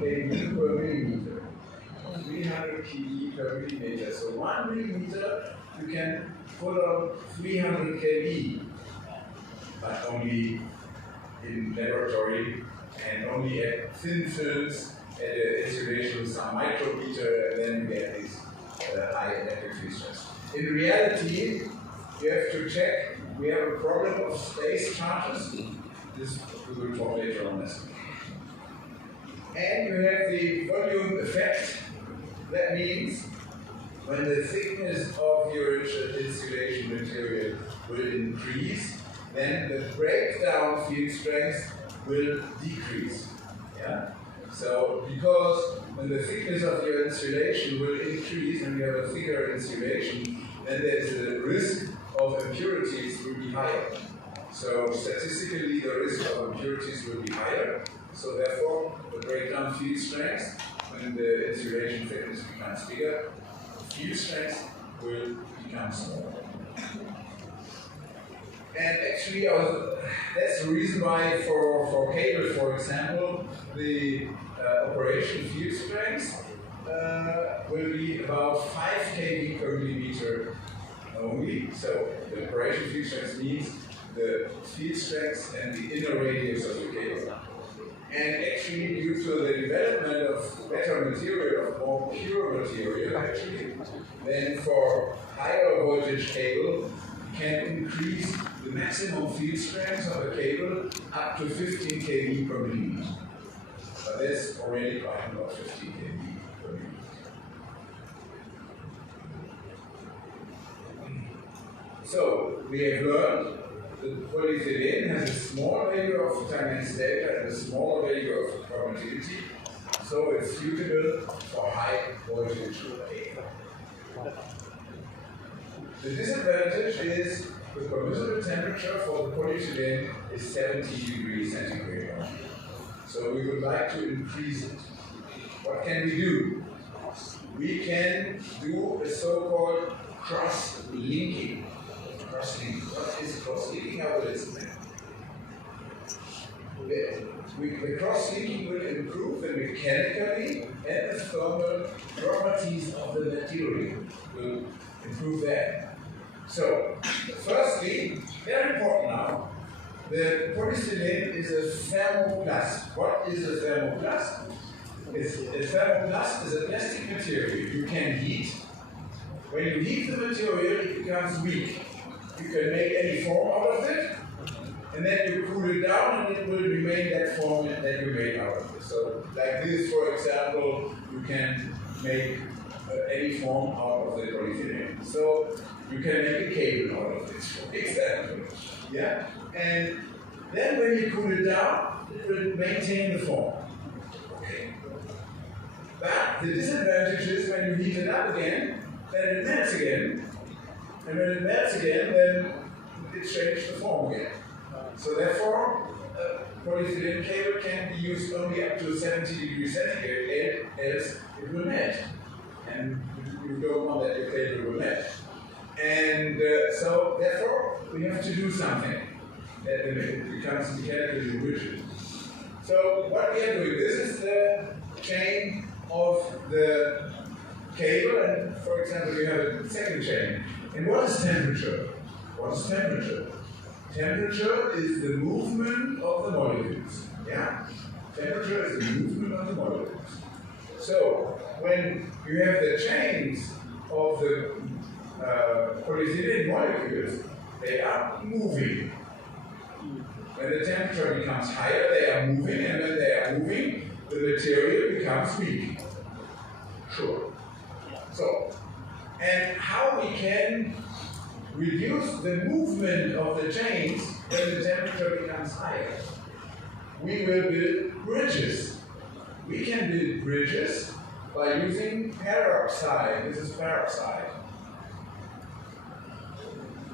kV per millimeter. 300 kV per millimeter. So 1 millimeter you can put on 300 kV, but only in laboratory and only at thin films at an insulation with some micrometer, and then you get these high electric field stress. In reality, you have to check, we have a problem of space charges. This we will talk later on this. And you have the volume effect. That means when the thickness of your insulation material will increase, then the breakdown field strength will decrease. Yeah? So, because when the thickness of your insulation will increase and you have a thicker insulation, then there's a risk of impurities will be higher. So, statistically, the risk of impurities will be higher. So, therefore, the breakdown field strength, when the insulation thickness becomes bigger, field strength will become smaller. And actually, that's the reason why for cable, for example, the operation field strength will be about 5 kV per millimeter only. So the operation field strength means the field strength and the inner radius of the cable. And actually, due to the development of better material, of more pure material, actually, then for higher voltage cable, can increase the maximum field strength of a cable up to 15 kV per millimeter. But that's already quite about 15 kV per millimeter. So, we have learned that polyethylene has a small value of times delta and a smaller value of permittivity, so it's suitable for high voltage cable. The disadvantage is the permissible temperature for the polyethylene is 70 degrees centigrade. So we would like to increase it. What can we do? We can do a so-called cross-linking. Cross-linking. What is cross-linking? I will explain. The cross-linking will improve the mechanically and the thermal properties of the material. Will improve that. So, firstly, very important now, the polyethylene is a thermoplast. What is a thermoplast? A thermoplast is a plastic material you can heat. When you heat the material, it becomes weak. You can make any form out of it, and then you cool it down, and it will remain that form that you made out of it. So, like this, for example, you can make any form out of the polyethylene. So, you can make a cable out of this, for example. Yeah? And then when you cool it down, it will maintain the form. Okay. But the disadvantage is when you heat it up again, then it melts again. And when it melts again, then it changes the form again. So therefore, a polyethylene cable can be used only up to 70 degrees centigrade, else it will melt. And you don't want that your cable will melt. And so, therefore, we have to do something that it becomes mechanically rigid. So, what we are doing, this is the chain of the cable, and for example, we have a second chain. And what is temperature? What is temperature? Temperature is the movement of the molecules. Yeah? Temperature is the movement of the molecules. So, when you have the chains of the polyethylene molecules, they are moving. When the temperature becomes higher, they are moving, and when they are moving, the material becomes weak. Sure. So, and how we can reduce the movement of the chains when the temperature becomes higher? We will build bridges. We can build bridges by using peroxide. This is peroxide.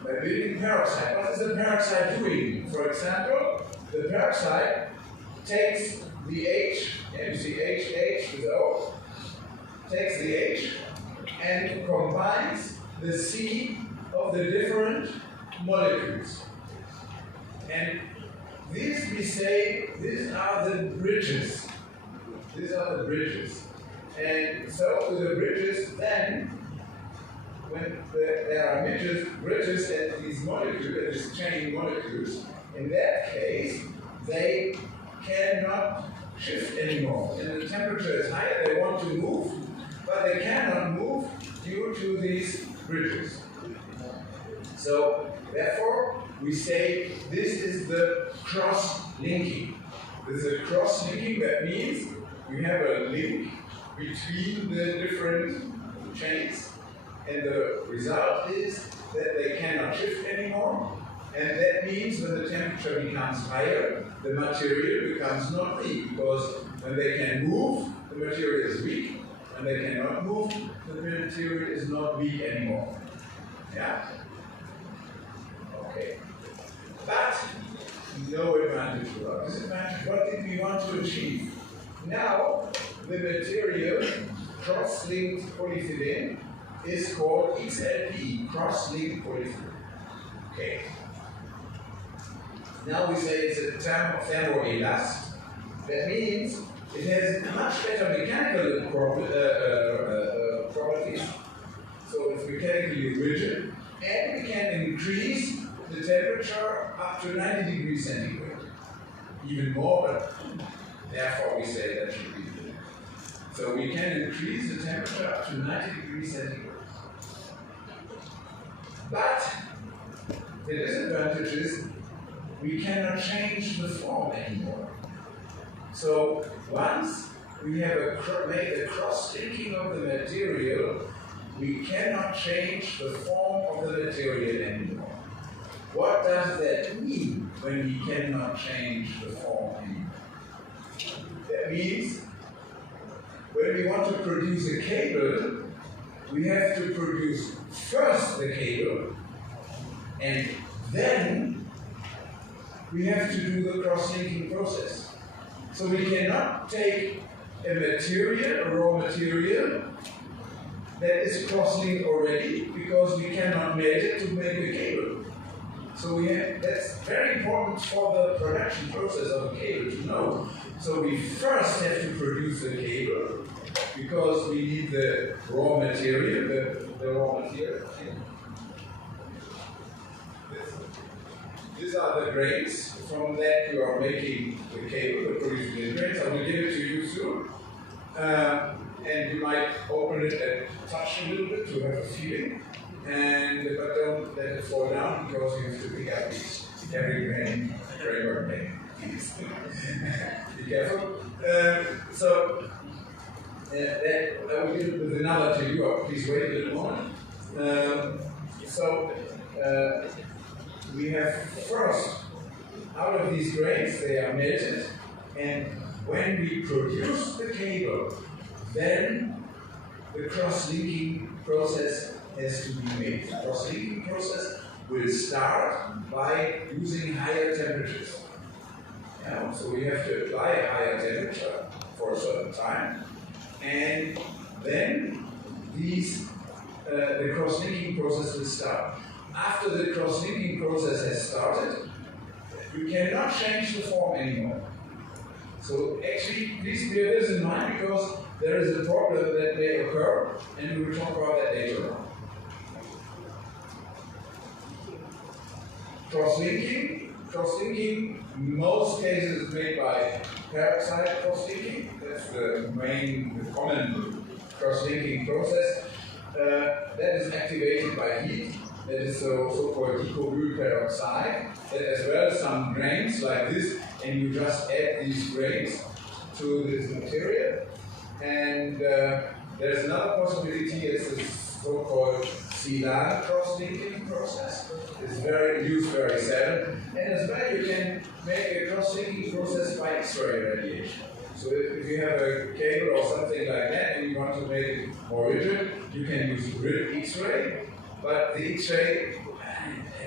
By building peroxide. What is the peroxide doing? For example, the peroxide takes the H, and you see H with O, takes the H and combines the C of the different molecules. And these, we say, these are the bridges. These are the bridges. And so with the bridges, then, when there are bridges and these molecules, these chain molecules, in that case, they cannot shift anymore. And the temperature is higher, they want to move, but they cannot move due to these bridges. So, therefore, we say this is the cross-linking. This is a cross-linking, that means we have a link between the different chains, and the result is that they cannot shift anymore, and that means when the temperature becomes higher, the material becomes not weak, because when they can move, the material is weak. When they cannot move, the material is not weak anymore. Yeah? Okay. But no advantage for us. Disadvantage, what did we want to achieve? Now, the material cross-linked polyethylene is called XLP, cross-linked polyethylene. Okay. Now we say it's a thermoelast. That means it has much better mechanical properties. So it's mechanically rigid, and we can increase the temperature up to 90 degrees centigrade. Even more, but therefore we say that should be good. So we can increase the temperature up to 90 degrees centigrade. But the disadvantage is we cannot change the form anymore. So once we have made the cross-linking of the material, we cannot change the form of the material anymore. What does that mean when we cannot change the form anymore? That means when we want to produce a cable, we have to produce first the cable, and then we have to do the cross-linking process. So we cannot take a material, a raw material, that is cross-linked already, because we cannot melt it to make a cable. So that's very important for the production process of a cable to know. So we first have to produce the cable, because we need the raw material, the raw material. These are the grains. From that you are making the cable, the producing the grains. I will give it to you soon. And you might open it and touch a little bit to have a feeling. But don't let it fall down, because you have to pick up every grain by grain. Be careful. I will give it with another to you. Please wait a little moment. We have first, out of these grains, they are melted, and when we produce the cable, then the cross-linking process has to be made. The cross-linking process will start by using higher temperatures. So we have to apply a higher temperature for a certain time, and then the cross-linking process will start. After the cross-linking process has started, you cannot change the form anymore. So actually, please bear this in mind, because there is a problem that may occur, and we will talk about that later on. Cross-linking, in most cases is made by peroxide cross-linking. That's the common cross-linking process. That is activated by heat. That is so-called dicobyl peroxide. That as well as some grains like this, and you just add these grains to this material. And there's another possibility, it's the so-called Celan cross-linking process. It's used very seldom. And as well, you can make a cross-linking process by X-ray radiation. So if you have a cable or something like that, and you want to make it more rigid, you can use X-ray. But the X-ray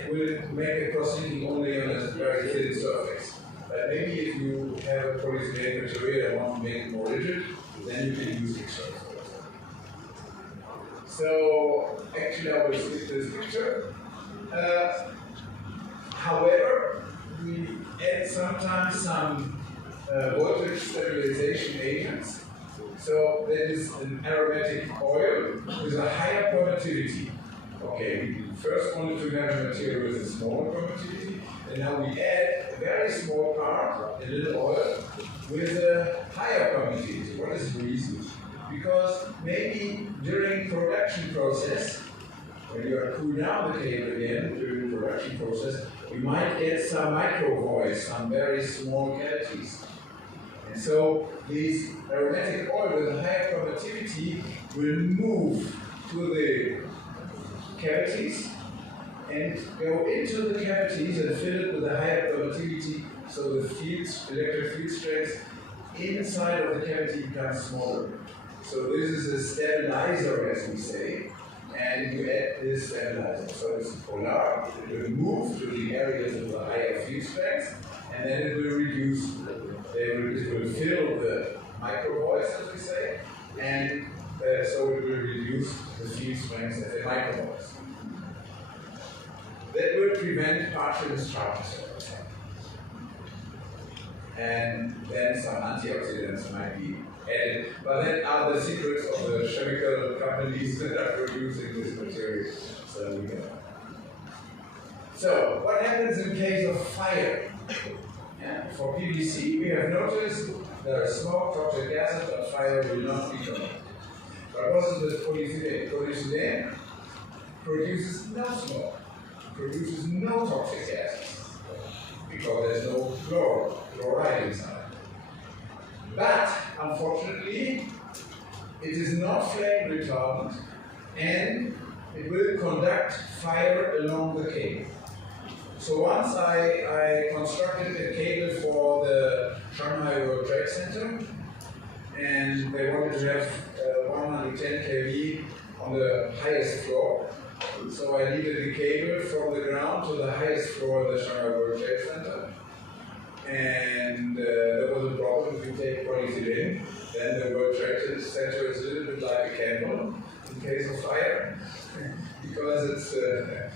will make a cross-linking only on a very thin surface. But maybe if you have a polyethylene material and want to make it more rigid, then you can use X-ray. So actually I will skip this picture. However, we add sometimes some voltage stabilization agents. So that is an aromatic oil with a higher permittivity. Okay, we first wanted to have a material with a smaller permittivity, and now we add a very small part, a little oil, with a higher permittivity. What is the reason? Because maybe during production process, when you are cool down the cable again during the production process, you might get some microvoids, some very small cavities. And so this aromatic oil with a higher permittivity will move to the cavities and go into the cavities and fill it with a higher permittivity, so the fields, electric field strength inside of the cavity becomes smaller. So this is a stabilizer, as we say, and you add this stabilizer. So it's polar, it will move to the areas of the higher field strength, and then it will reduce, it will fill the microvoids, as we say, and so it will reduce the field strength of the microvoids. That will prevent partial discharges. And then some antioxidants might be added. But that are the secrets of the chemical companies that are producing this material. So what happens in case of fire? Yeah, for PVC, we have noticed there is smoke, toxic gases, but fire will not be covered. But what is the polyethylene? Polyethylene produces no smoke, produces no toxic gases, because there's no chloride inside. But, unfortunately, it is not flame retardant, and it will conduct fire along the cable. So once I constructed a cable for the Shanghai World Trade Center, and they wanted to have 110 kV on the highest floor. So I needed the cable from the ground to the highest floor of the Shanghai World Trade Center. And there was a problem. If you take polyethylene, then the World Trade Center is a little bit like a candle in case of fire, because it's the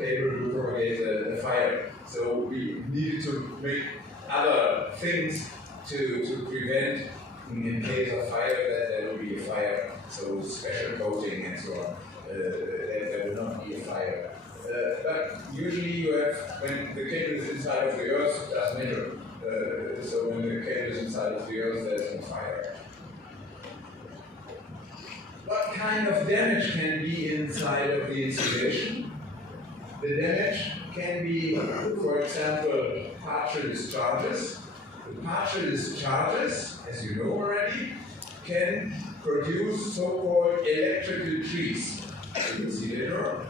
cable will propagate the fire. So we needed to make other things to prevent, in case of fire, that there will be a fire. So special coating and so on. There will not be a fire. But usually you have, when the cable is inside of the earth, it doesn't matter. So when the cable is inside of the earth, there's no fire. What kind of damage can be inside of the insulation? The damage can be, for example, partial discharges. The partial discharges, as you know already, can produce so-called electrical trees. You can see later on.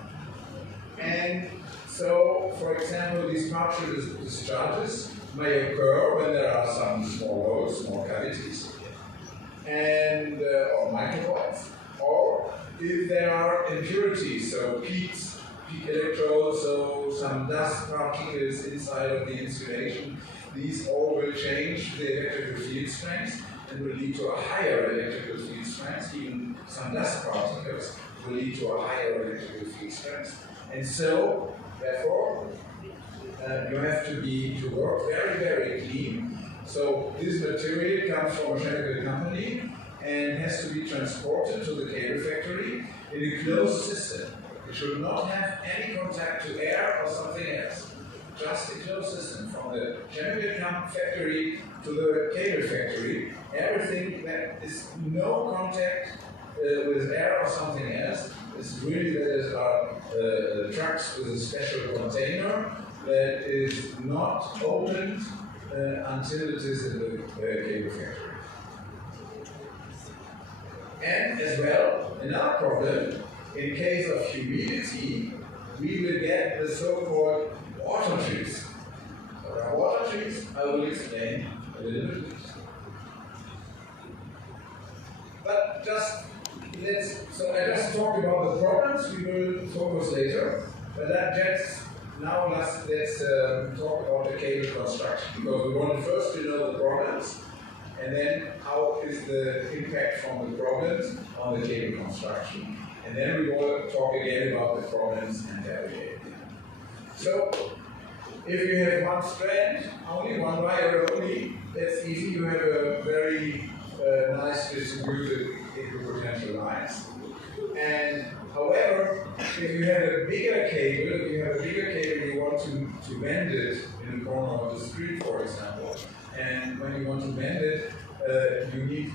And so, for example, these partial discharges may occur when there are some small holes, small cavities, and or microvoids, or if there are impurities, so peak electrodes, so some dust particles inside of the insulation. These all will change the electrical field strength and will lead to a higher electrical field strength. Even some dust particles will lead to a higher electrical field strength. And so, therefore, you have to work very, very clean. So this material comes from a chemical company and has to be transported to the cable factory in a closed system. It should not have any contact to air or something else. Just a closed system from the chemical factory to the cable factory. Everything that is no contact with air or something else is really that is trucks with a special container that is not opened until it is in the cable factory. And as well, another problem, in case of humidity, we will get the so-called water trees. What are water trees? I will explain a little bit. But so I just talked about the problems, we will focus later. But now let's talk about the cable construction, because we want first to know the problems, and then how is the impact from the problems on the cable construction. And then we will talk again about the problems and their behavior. So, If you have one strand, only one wire only, that's easy. You have a very nice distributed equipotential lines. And however, if you have a bigger cable, you want to bend it in the corner of the street, for example. And when you want to bend it, you need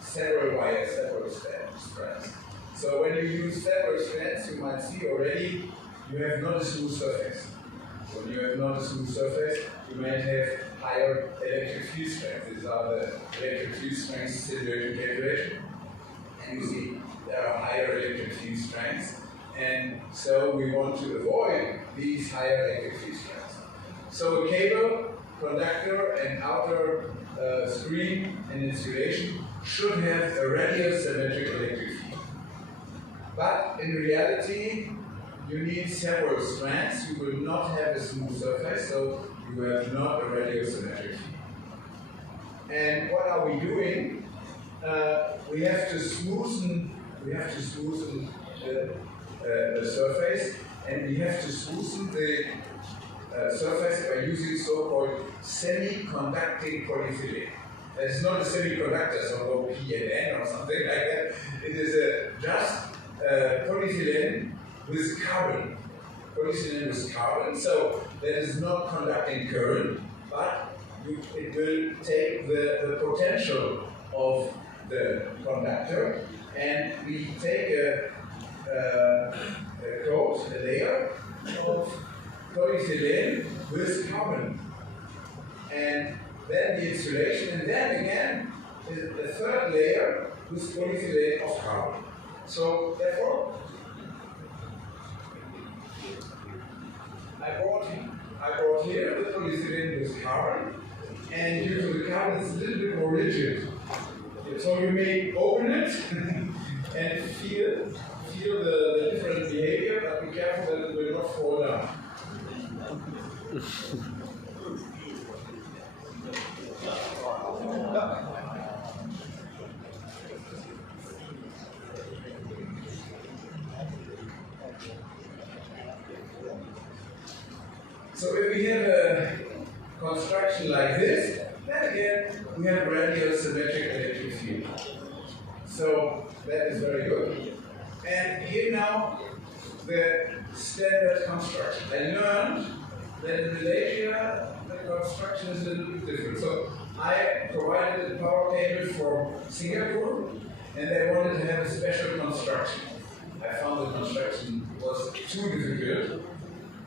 several wires, several strands. So when you use several strands, you might see already you have not a smooth surface. When you have not a smooth surface, you might have higher electric field strength. These are the electric field strengths simulation calculation. And you see there are higher electric field strengths. And so we want to avoid these higher electric field strengths. So a cable, conductor, and outer screen and insulation should have a radial symmetric electric field. But in reality, you need several strands. You will not have a smooth surface, so you have not a radial symmetric field. And what are we doing? We have to smoothen the surface, and we have to smoothen the surface by using so-called semi-conducting polyethylene. It's not a semiconductor, so no P and N or something like that. It is just polyethylene with carbon. Polyethylene with carbon, so that is not conducting current, but it will take the potential of the conductor, and we take a coat, a layer of polyethylene with carbon. And then the insulation, and then again is the third layer with polyethylene of carbon. So therefore, I brought here the polyethylene with carbon, and due to the carbon it's a little bit more rigid. So you may open it and feel the different behavior, but be careful that it will not fall down. So if we have a construction like this, then again we have radial symmetric electric field. So that is very good. And here now the standard construction. I learned that in Malaysia the construction is a little bit different. So I provided a power cable for Singapore, and they wanted to have a special construction. I found the construction was too difficult,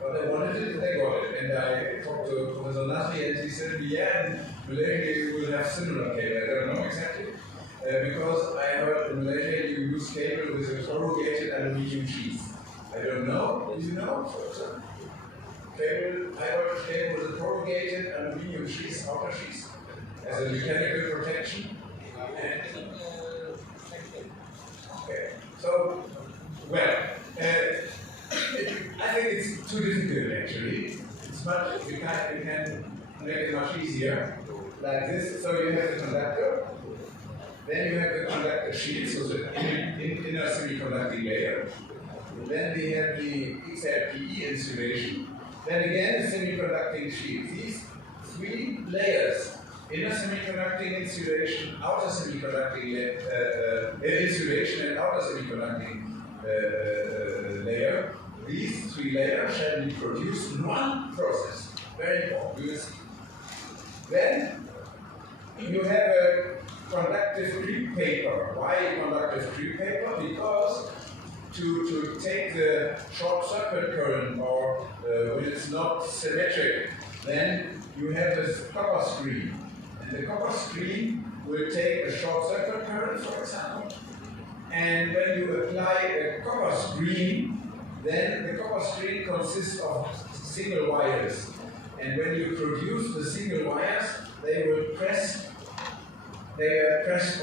but they wanted it and they got it. And I talked to Professor Nasri, and he said, yeah, in Malaysia you will have similar cable. I don't know exactly. Because I heard in Malaysia you use cable with a corrugated aluminium sheet. I don't know. Do you know? I heard cable with a corrugated aluminium sheet, outer sheet, as a mechanical protection. Okay. So, well, I think it's too difficult actually. It's much, we can make it much easier. Like this, so you have the conductor, then you have the conductor sheet, so the inner semiconducting layer. Then we have the XLPE insulation. Then again, the semiconducting sheet. These three layers, inner semiconducting insulation, outer semiconducting insulation, and outer semiconducting layer, these three layers shall be produced in one process. Very important. You will see. Then you have a conductive creep paper. Why conductive creep paper? Because to take the short circuit current, or when it's not symmetric, then you have this copper screen. And the copper screen will take a short circuit current, for example. And when you apply a copper screen, then the copper screen consists of single wires. And when you produce the single wires, they are pressed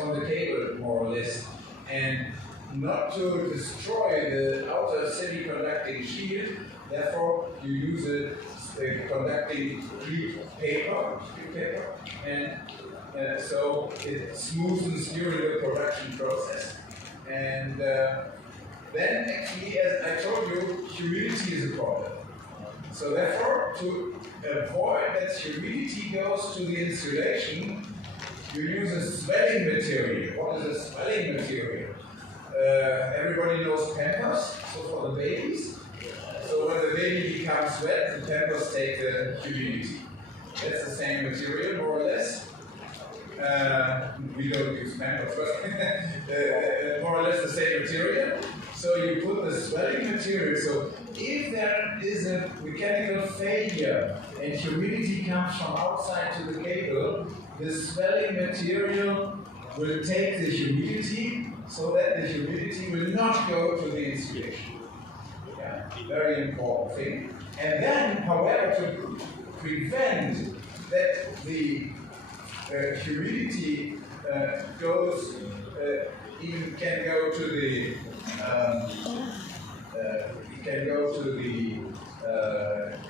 on the cable, more or less. And not to destroy the outer semiconducting shield, therefore you use a conducting creep paper, and so it smoothens during the production process. And then actually, as I told you, humidity is a problem. So therefore, to avoid that humidity goes to the insulation, you use a swelling material. What is a swelling material? Everybody knows Pampers, so for the babies. So when the baby becomes wet, the Pampers take the humidity. That's the same material, more or less. We don't use Pampers, but more or less the same material. So you put the swelling material. So if there is a mechanical failure and humidity comes from outside to the cable, the swelling material will take the humidity so that the humidity will not go to the insulation. Yeah, very important thing. And then, however, to prevent that the humidity goes, even can go to the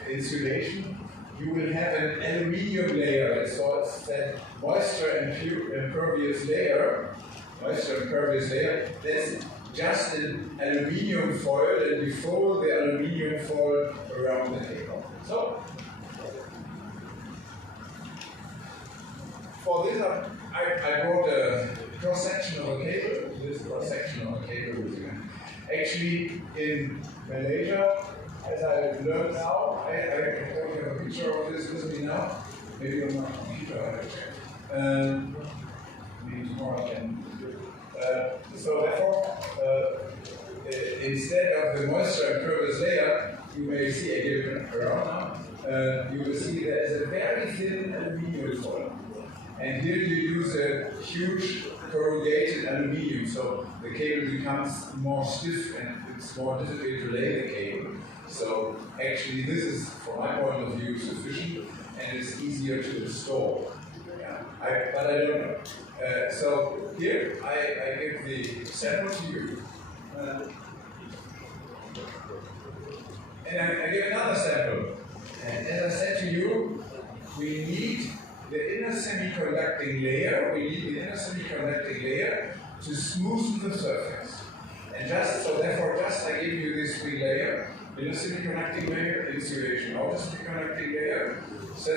insulation, you will have an aluminium layer. So it's that moisture impervious layer. Moisture impervious layer. That's just an aluminium foil, and before the aluminium foil around the cable. So for this, I brought a cross section of a cable. This cross section of a cable is actually in Malaysia. As I learned now, I don't have a picture of this with me now. Maybe on my computer I have checked. Maybe tomorrow I can. So therefore, instead of the moisture impervious layer, you may see, I give it around now, you will see there is a very thin aluminium foil. And here you use a huge corrugated aluminium, so the cable becomes more stiff and it's more difficult to lay the cable. So actually this is, from my point of view, sufficient and it's easier to install. Yeah. But I don't know. So here I give the sample to you. And I give another sample. And as I said to you, we need the inner semiconducting layer. We need the inner semiconducting layer to smoothen the surface. And therefore I give you this three layer. Inner semiconducting layer, insulation, outer semiconducting layer. So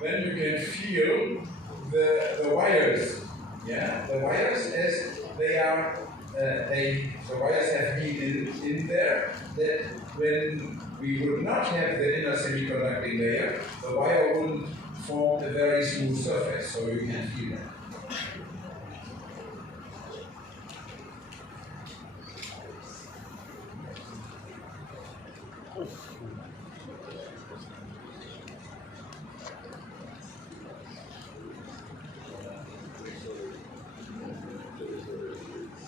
then you can feel the wires. Yeah, the wires as they are. The wires have been in there. That when we would not have the inner semiconducting layer, the wire wouldn't form a very smooth surface. So you can feel that.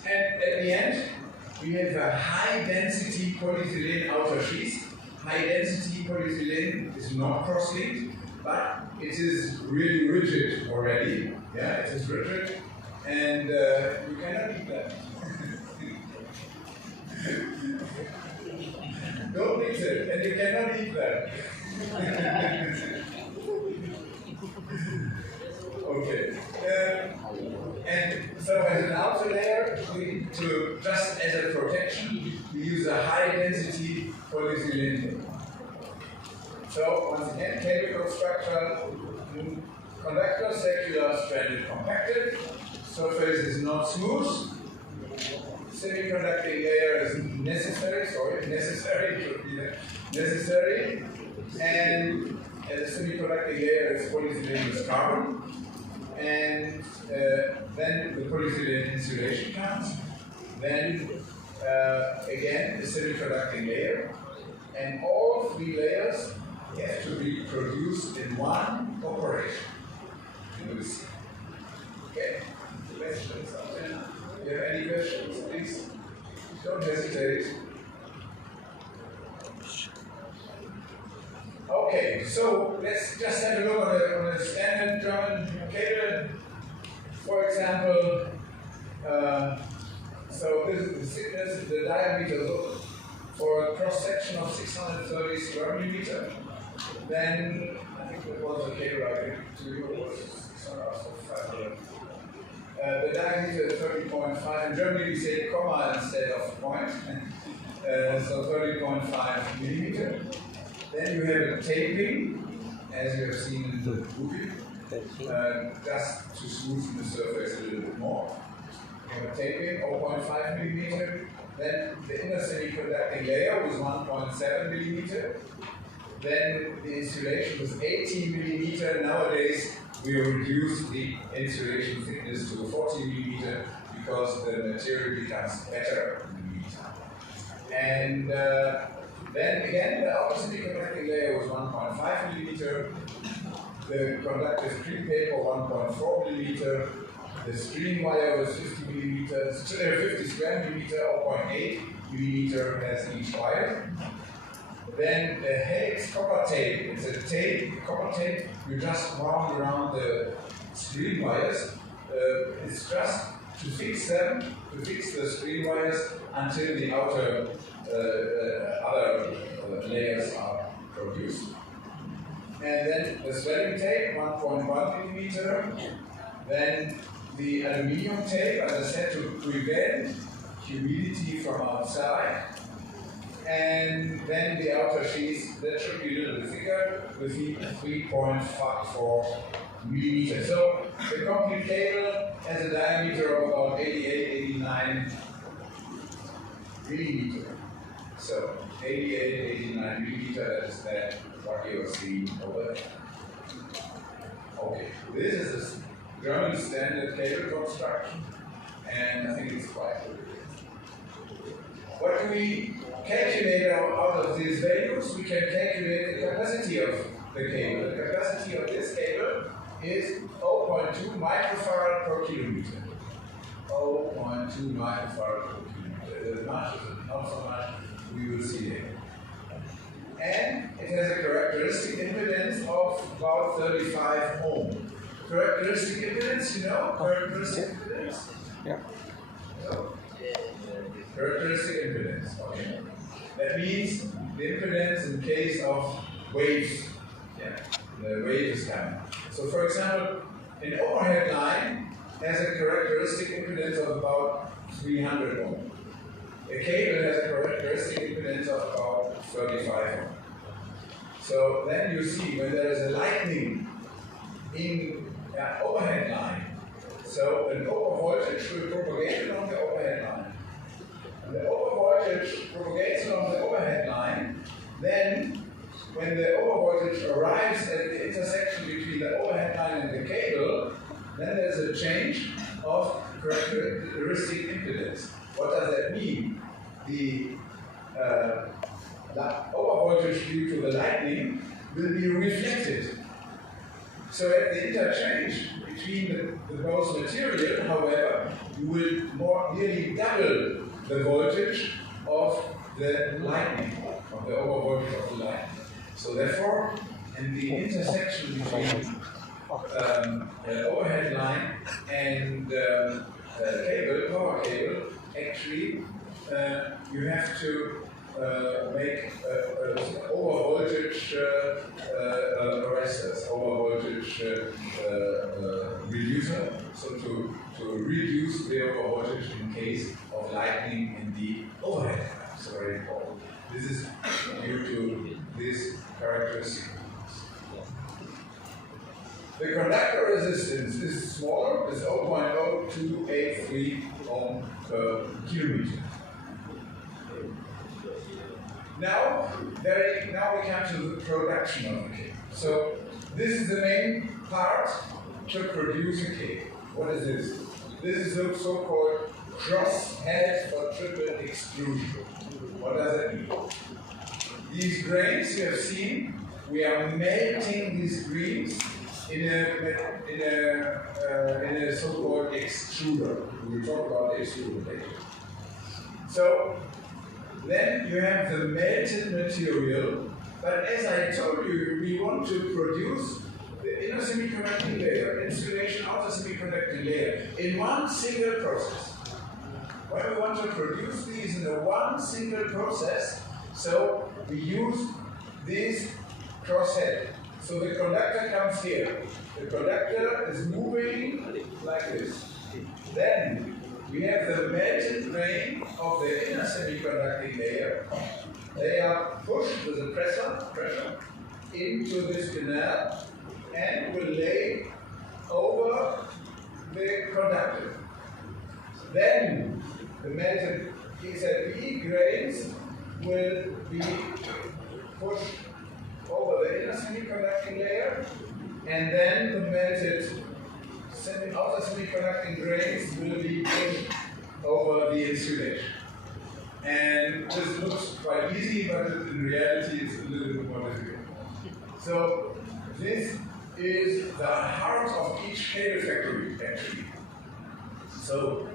And at the end, we have a high-density polyethylene outer sheath. High-density polyethylene is not cross-linked, but it is really rigid already. Yeah, it is rigid, and you cannot eat that. Don't mix it, and you cannot eat that. Okay. And so as an outer layer, just as a protection, we use a high-density polyethylene. So once again, cable structure, conductor, circular, stranded, compacted. Surface is not smooth. Semiconducting layer is necessary. And as a semiconducting layer is polyethylene with carbon. And then the polyethylene insulation comes. Then again the semiconducting layer. And all three layers have to be produced in one operation. Okay? Questions? Do you have any questions, please? Don't hesitate. Okay, so let's just have a look on a standard German cable. For example, so this is the thickness, the diameter for a cross section of 630 square millimeter. Then I think it was a cable I gave to you, it was 500. The diameter is 30.5. In Germany we say comma instead of point. So 30.5 millimeter. Then you have a taping, as you have seen in the movie, just to smoothen the surface a little bit more. You have a taping, 0.5 millimeter. Then the inner semiconducting layer was 1.7 millimeter. Then the insulation was 18 millimeter. Nowadays, we reduce the insulation thickness to 40 millimeter because the material becomes better in the meantime. And then again, the outer semiconducting layer was 1.5 millimeter. The conductive cream paper 1.4 millimeter. The screen wire was 50 millimeters, 50 square millimeter, 0.8 millimeter as each wire. Then the helix copper tape. It's a tape, copper tape. You just wound around the screen wires. It's just to fix them, to fix the screen wires until the outer other layers are produced. And then the swelling tape, 1.1 millimeter. Then the aluminium tape, as I said, to prevent humidity from outside. And then the outer sheath, that should be a little bit thicker, with 3.4 millimeters. So the complete cable has a diameter of about 89 millimeters. So 89 millimeters, that is that what you are seeing over there. Okay, this is a German standard cable construction, and I think it's quite good. What do we calculate out of these values? We can calculate the capacity of the cable. The capacity of this cable is 0.2 microfarad per kilometer. 0.2 microfarad per kilometer. As much as not so much, we will see later. And it has a characteristic impedance of about 35 ohm. Characteristic impedance, you know? Characteristic impedance? Yeah. So, characteristic impedance, okay. That means the impedance in case of waves. Yeah, the wave is coming. So for example, an overhead line has a characteristic impedance of about 300 ohm. A cable has a characteristic impedance of about 35 ohm. So then you see when there is a lightning in an overhead line, so an overvoltage will propagate along the overhead line. The overvoltage propagates along the overhead line. Then, when the overvoltage arrives at the intersection between the overhead line and the cable, then there's a change of characteristic impedance. What does that mean? The overvoltage due to the lightning will be reflected. So at the interchange between the both material, however, you will nearly double the voltage of the lightning, of the overvoltage of the lightning. So therefore, in the intersection between overhead line and cable, power cable, actually you have to make overvoltage arresters, overvoltage reducer, so to reduce the overvoltage in case of lightning in the overhead line. It's very important. This is due to this characteristic. The conductor resistance is smaller, it's 0.0283 ohm per kilometer. Now we come to the production of the cable. So this is the main part to produce a cable. What is this? This is the so-called cross-head or triple extrusion. What does that mean? These grains you have seen, we are melting these grains in a so-called extruder. We will talk about the extruder later. So then you have the melted material, but as I told you, we want to produce the inner semiconducting layer, insulation, outer semiconducting layer, in one single process. When we want to produce these in a one single process, so we use this crosshead. So the conductor comes here. The conductor is moving like this. Then we have the melted grain of the inner semiconducting layer, they are pushed with a pressure into this canal and will lay over the conductor. Then the melted XLPE grains will be pushed over the inner semiconducting layer, and then the melted outer semiconducting grains will be pushed over the insulation. And this looks quite easy, but in reality it's a little bit more difficult. So this is the heart of each cable factory, actually. So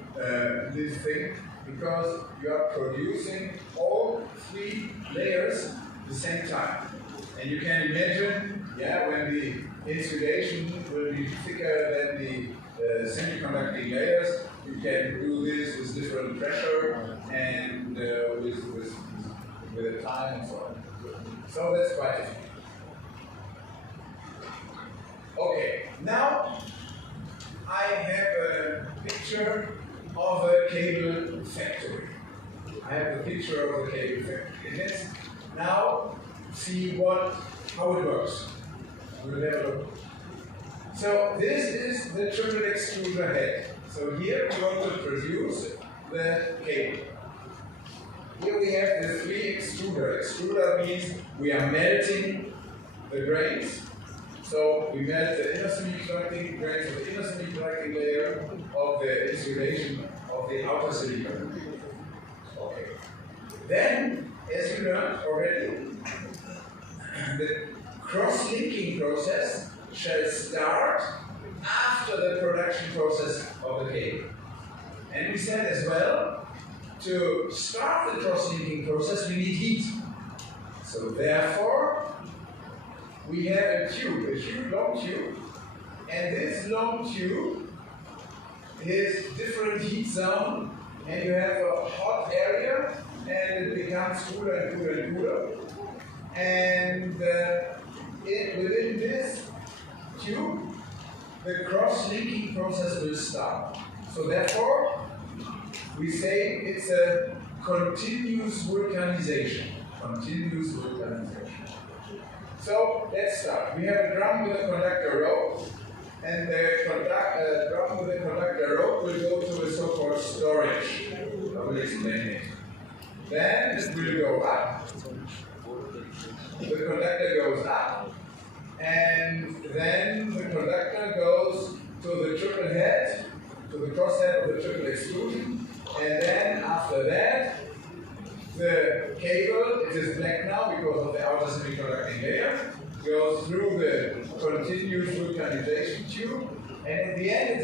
this thing, because you are producing all three layers at the same time. And you can imagine, when the insulation will be thicker than the semiconducting layers, you can do this with different pressure and with a time and so on. So that's quite difficult. Okay, now I have a picture of a cable factory. I have a picture of the cable factory. And let's now see how it works. We'll have a look. So this is the triple extruder head. So here we want to produce the cable. Here we have the three extruder. Extruder means we are melting the grains. So we melt the inner semiconducting grains of the inner semiconducting layer of the insulation of the outer semiconducting. Okay. Then, as you learned already, the cross-linking process shall start after the production process of the cable. And we said as well, to start the cross-linking process, we need heat. So therefore, we have a huge long tube, and this long tube is different heat zone, and you have a hot area, and it becomes cooler and cooler and cooler. And within this tube, the cross-linking process will start. So therefore, we say it's a continuous vulcanization. Continuous vulcanization. So let's start. We have a drum with a conductor rope, and the drum with a conductor rope will go to a so-called storage. I will explain it. Then it will go up. The conductor goes up, and then the conductor goes to the triple head, to the cross head of the triple extrusion, and then after that, the cable, it is black now because of the outer semiconducting layer, goes through the continuous vulcanization tube, and at the end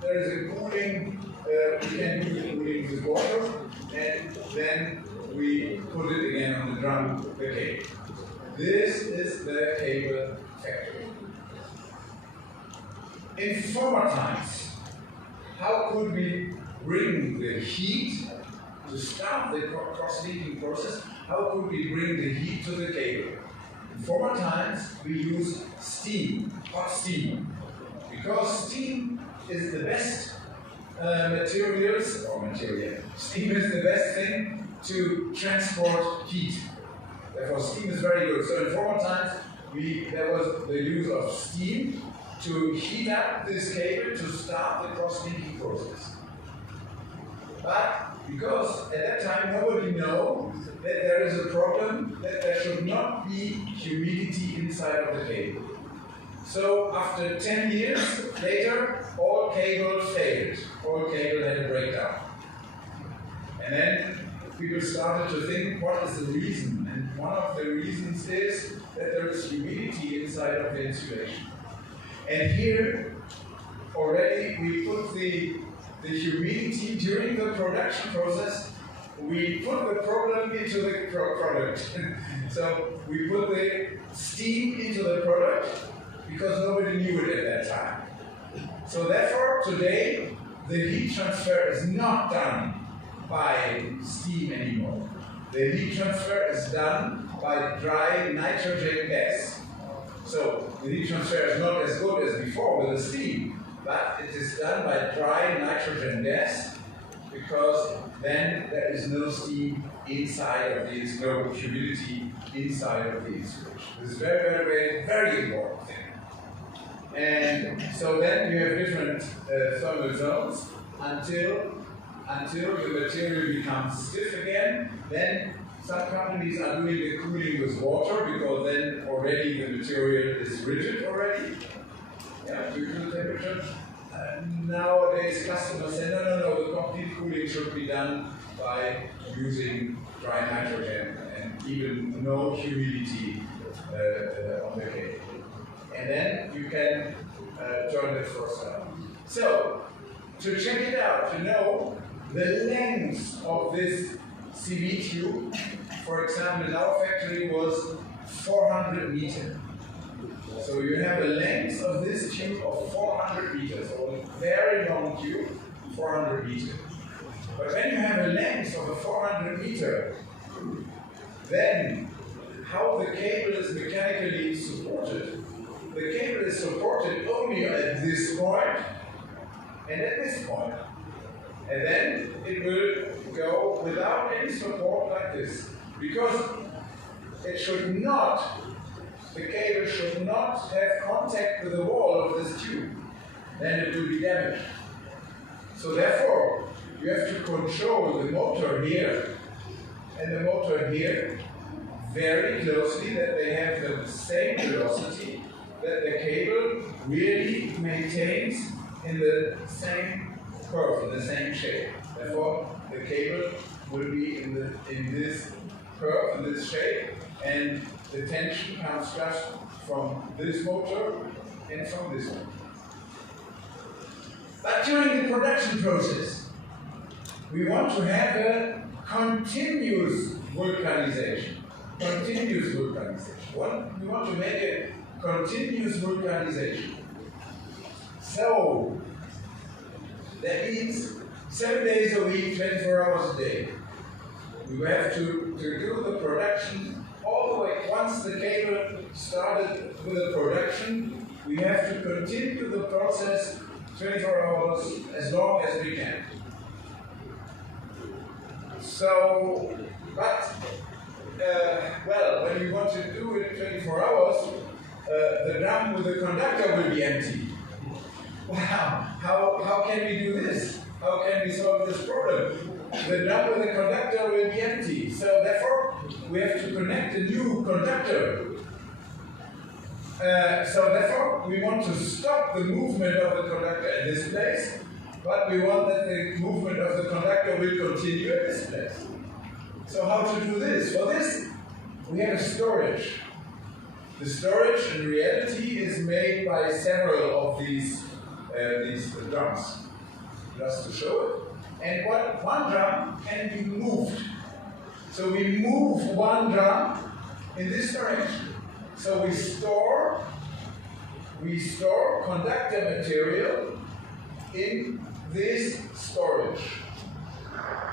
there is a cooling, we can do the cooling with water, and then we put it again on the drum, the cable. This is the cable factory. In former times, how could we bring the heat to start the cross-linking process? How could we bring the heat to the cable? In former times, we use steam, hot steam, because steam is the best material. Steam is the best thing to transport heat. Therefore, steam is very good. So in former times, there was the use of steam to heat up this cable to start the cross-linking process. But because at that time nobody knew that there is a problem, that there should not be humidity inside of the cable. So after 10 years later, all cable failed. All cable had a breakdown. And then people started to think, what is the reason? And one of the reasons is that there is humidity inside of the insulation. And here, already we put the humidity during the production process, we put the problem into the product. So we put the steam into the product because nobody knew it at that time. So therefore, today, the heat transfer is not done by steam anymore. The heat transfer is done by dry nitrogen gas. So the heat transfer is not as good as before with the steam, but it is done by dry nitrogen gas, because then there is no steam inside of the insulation, no humidity inside of the insulation. This is very important thing. And so then you have different thermal zones until the material becomes stiff again. Then some companies are doing the cooling with water because then already the material is rigid already, due to the temperature. Nowadays customers say, no, the complete cooling should be done by using dry nitrogen and even no humidity on the cable. And then you can join the first cell. So, to check it out, to know the length of this CV tube, for example, in our factory was 400 meters. So you have a length of this tube of 400 meters, so a very long tube, 400 meters. But when you have a length of a 400 meter, then how the cable is mechanically supported? The cable is supported only at this point and at this point. And then it will go without any support like this. Because it should not, the cable should not have contact with the wall of this tube. Then it will be damaged. So therefore, you have to control the motor here and the motor here very closely, that they have the same velocity, that the cable really maintains in the same curve, in the same shape. Therefore, the cable will be in this curve, in this shape, and the tension comes just from this motor and from this one. But during the production process, we want to have a continuous vulcanization. Continuous vulcanization. We want to make a continuous vulcanization. So, that means 7 days a week, 24 hours a day. We have to do the production all the way. Once the cable started with the production, we have to continue the process 24 hours as long as we can. So, but, well, when you want to do it 24 hours, the drum with the conductor will be empty. Wow, how can we do this? How can we solve this problem? The drum with the conductor will be empty. So therefore, we have to connect a new conductor. So therefore, we want to stop the movement of the conductor at this place, but we want that the movement of the conductor will continue at this place. So how to do this? For this, we have a storage. The storage, in reality, is made by several of these drums. Just to show it. And one drum can be moved. So we move one drum in this direction. So we store conductor material in this storage.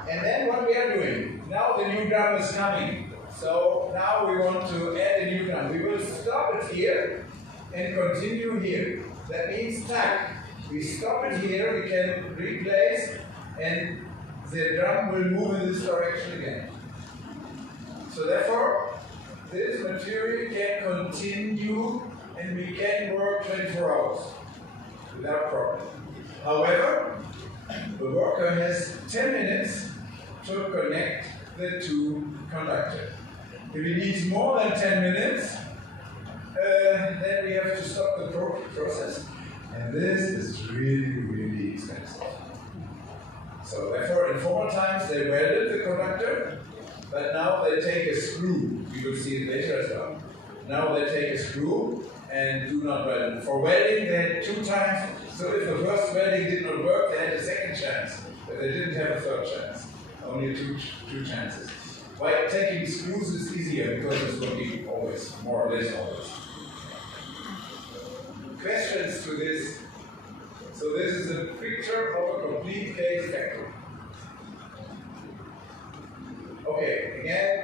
And then what we are doing, now the new drum is coming. So now we want to add a new drum. We will stop it here and continue here. That means tack. We stop it here, we can replace, and the drum will move in this direction again. So therefore, this material can continue and we can work 24 hours without problem. However, the worker has 10 minutes to connect the two conductors. If he needs more than 10 minutes, then we have to stop the process. And this is really expensive. So therefore, in former times, they welded the conductor, but now they take a screw. You will see it later as well. Now they take a screw and do not weld. For welding, they had 2 times. So if the first welding did not work, they had a second chance. But they didn't have a third chance. Only two chances. Why taking screws is easier because it's working always, more or less always. Questions to this? So this is a picture of a complete case factory. Okay, again,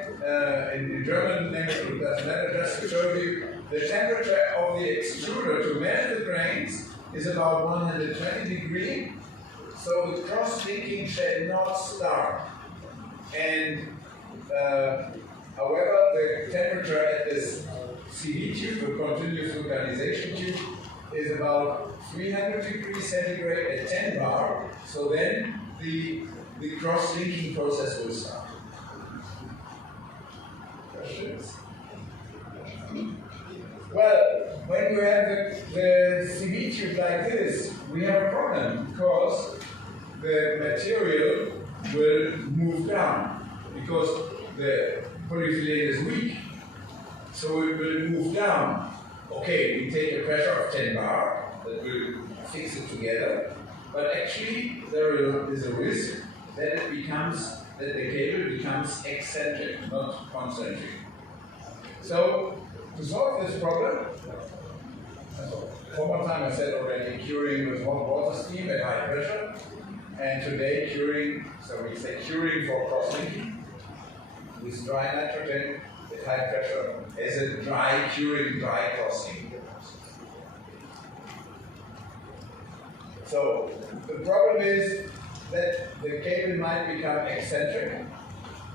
in German, it doesn't matter, just to show you, the temperature of the extruder to melt the grains is about 120 degrees. so the cross-linking shall not start. And however, the temperature at this CV tube, the continuous localization tube, is about 300 degrees centigrade at 10 bar, so then the cross-linking process will start. Questions? Well, when you have the CV tube like this, we have a problem because the material will move down because the polyethylene is weak, so it will move down. Okay, we take a pressure of 10 bar that will fix it together, but actually there is a risk that the cable becomes eccentric, not concentric. So to solve this problem, one more time I said already, curing with hot water steam at high pressure, and today curing, so we say curing for cross-linking with dry nitrogen at high pressure as a dry curing, dry cross-linking. So the problem is that the cable might become eccentric,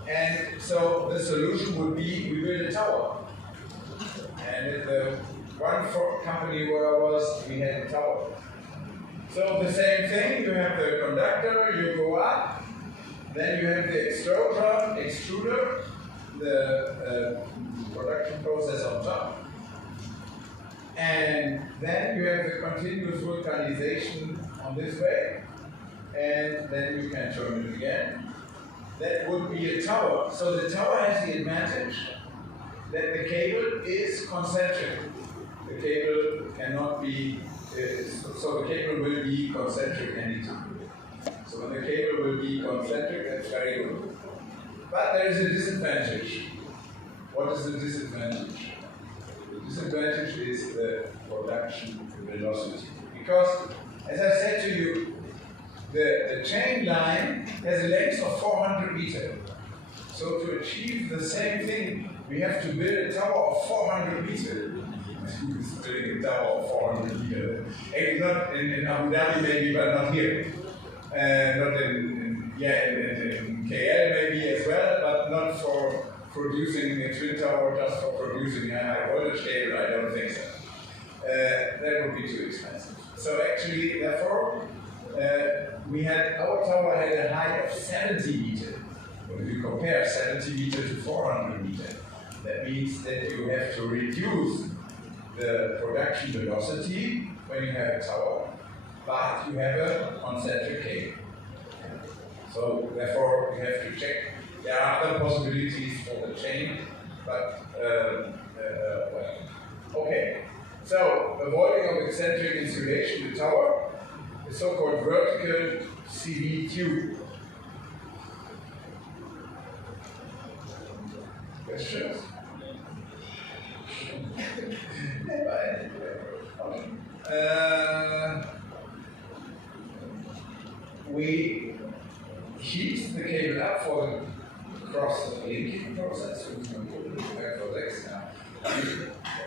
and so the solution would be we build a tower. And at the one company where I was, we had a tower. So the same thing, you have the conductor, you go up, then you have the extruder, the production process on top, and then you have the continuous vulcanization on this way, and then you can turn it again. That would be a tower. So the tower has the advantage that the cable is concentric. The cable cannot be, so the cable will be concentric anytime. So when the cable will be concentric, that's very good. But there is a disadvantage. What is the disadvantage? The disadvantage is the production velocity. Because, as I said to you, the chain line has a length of 400 meters. So to achieve the same thing, we have to build a tower of 400 meters. Who is building a tower of 400 meters? And not in Abu Dhabi maybe, but not here. Not in KL maybe as well, but not for producing a twin tower, just for producing a high voltage cable, I don't think so. That would be too expensive. So actually, therefore, our tower had a height of 70 meters. When you compare 70 meters to 400 meters, that means that you have to reduce the production velocity when you have a tower, but you have a concentric cable. So therefore, you have to check. There are other possibilities for the chain, but okay. So avoiding of eccentric insulation, the tower, the so-called vertical CV tube. Questions? We heat the cable up for the cross-linking process.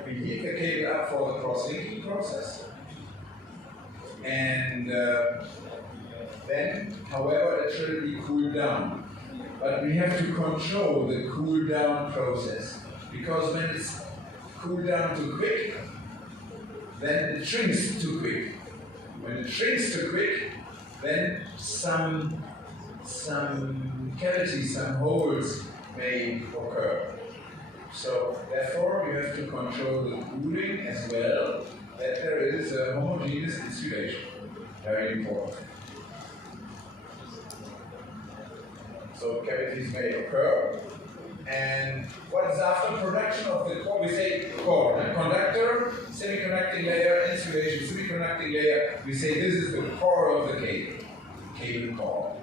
We heat the cable up for the cross-linking process. And then, however, it should be cooled down. But we have to control the cool down process. Because when it's cooled down too quick, then it shrinks too quick. When it shrinks too quick, then some cavities, some holes may occur. So therefore, you have to control the cooling as well, that there is a homogeneous insulation. Very important. So cavities may occur. And what is after production of the core? We say core, conductor, semiconducting layer, insulation, semiconducting layer. We say this is the core of the cable core.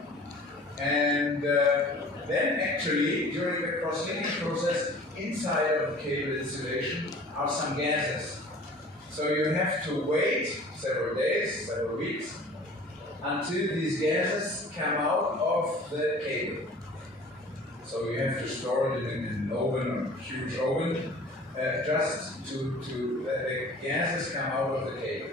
And then actually, during the cross-linking process, inside of the cable insulation are some gases. So you have to wait several days, several weeks, until these gases come out of the cable. So you have to store it in an oven, a huge oven, just to let the gases come out of the cable.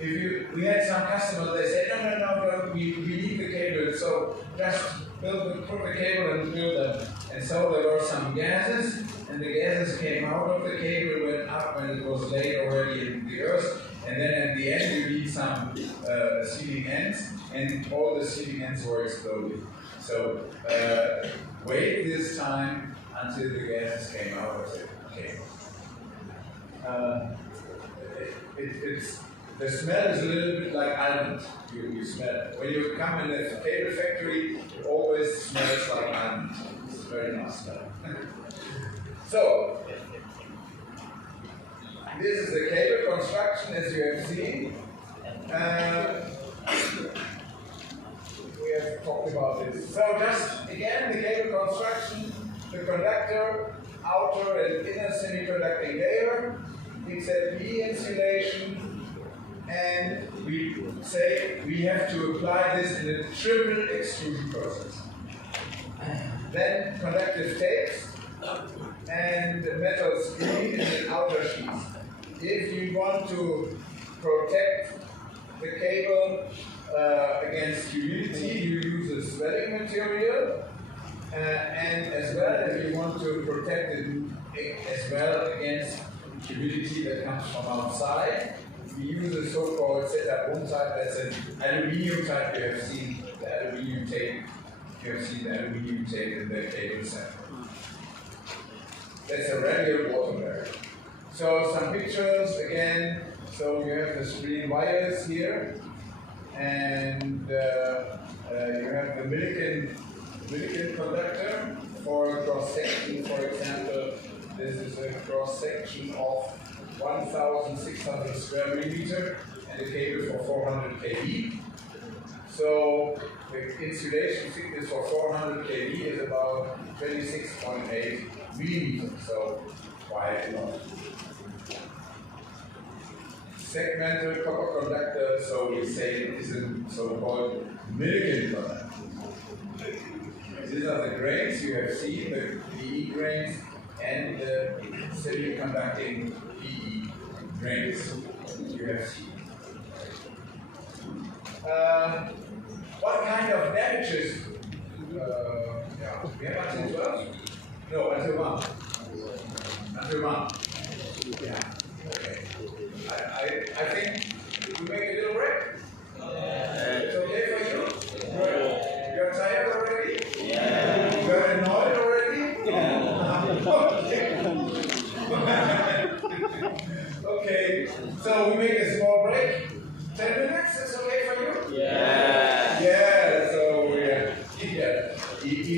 we had some customers, they said, no, we need the cable, so just put the cable and build them. And so there were some gases, and the gases came out of the cable, went up when it was laid already in the earth, and then at the end you need some sealing ends, and all the sealing ends were exploded. So wait this time until the gases came out of the cable. The smell is a little bit like almond. You smell it. When you come in a cable factory, it always smells like almond. It's a very nice smell. So, this is the cable construction as you have seen. We have talked about this. So just again, the cable construction, the conductor, outer and inner semiconducting layer, XLPE insulation, and we say we have to apply this in a triple extrusion process. Then conductive tapes and metal screen and an outer sheet. If you want to protect the cable against humidity, you use a swelling material, and as well, if you want to protect it as well against humidity that comes from outside, we use a so-called setup one type, that's an aluminium type. You have seen the aluminium tape. You have seen the aluminium tape in the cable set. That's a radial water barrier. So some pictures again. So you have the screen wires here, and you have the Millikan conductor for a cross section. For example, this is a cross section of 1,600 square millimeter and a cable for 400 kV. So the insulation thickness for 400 kV is about 26.8 millimeters, so quite a lot. Segmental copper conductor, so we say it is a so-called Millikan conductor. These are the grains you have seen, the PE grains and the semiconducting PE grains you have seen. What kind of damages? We have until 12? No, until 1. Until 1. Yeah. Okay. I think we make a little break. It's okay for you? You're tired already? Yeah. You're annoyed already? Yeah. Okay. So we make a small break. 10 minutes.